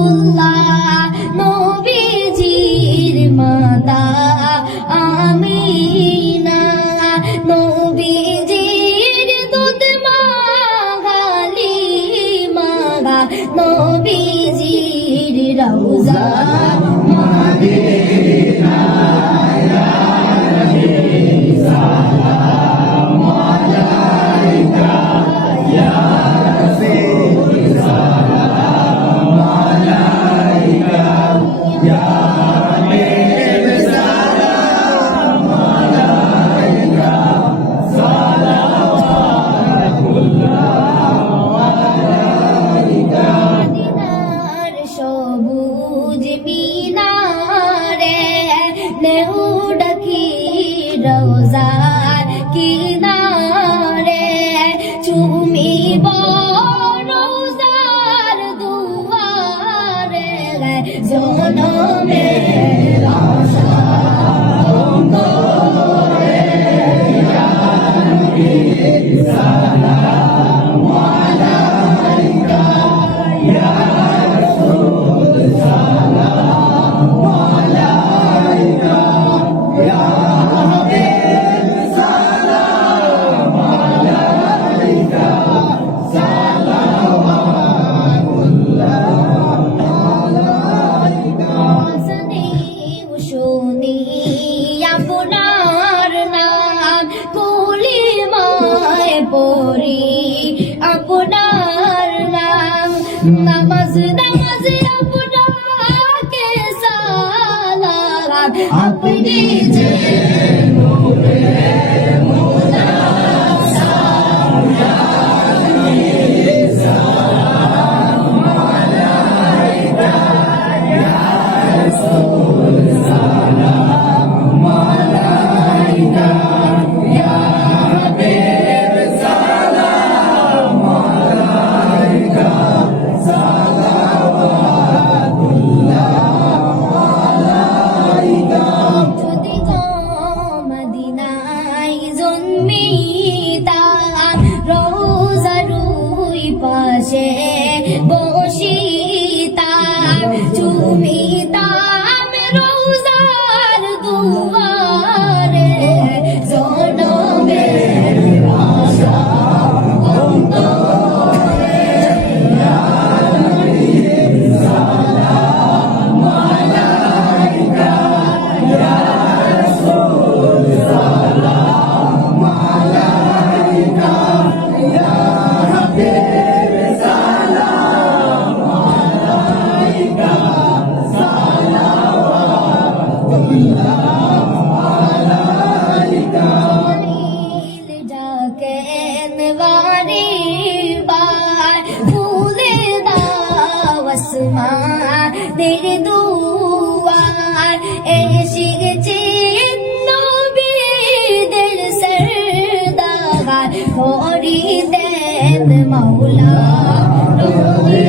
আব্দুল্লাহ নবীজির মাতা আমিনা নবীজির দুধ মা হালিমা নবীজির রওজা মদিনা সবুজ মিনারে নেউ ডাকি রওজার কিনারে চুমিব রওজার দুয়ারে জনমের আশা অন্তরে ইয়া নবী সালাম আলাইকা ইয়া রাসূল সালাম আলাইকা ইয়া হাবিব সালাম আলাইকা সালাওয়াতুল্লাহ আলাইকা শুনি শুনি আপনার নাম কলিমায় পড়ি আপনার নাম নামাজ নামাজ আপনাকে সালাম আপনি যে নূরে মুনাসাম ইয়া নবী সালাম আলাইকা ইয়া রাসূল সালাম আলাইকা ইয়া হাবিব সালাম আলাইকা সালাওয়াতুল্লাহ আলাইকা যদি গো মদিনায় জন্মিতাম রওজার ওই পাশে বসিতাম চুমিতাম রওজার দুয়ারে জনমের আশা অন্তরে ইয়া নবী সালাম আলাইকা ইয়া রাসূল সালাম আলাইকা ইয়া হাবিব সালাম আলাইকা সালাওয়াতুল্লাহ আলাইকা ডাকেন বারে বার খুলে দাও আসমানের দুয়ার এসেছেন নবীদের সরদার করিতেন মাওলা নবী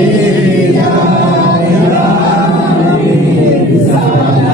ইয়া নবী সালাম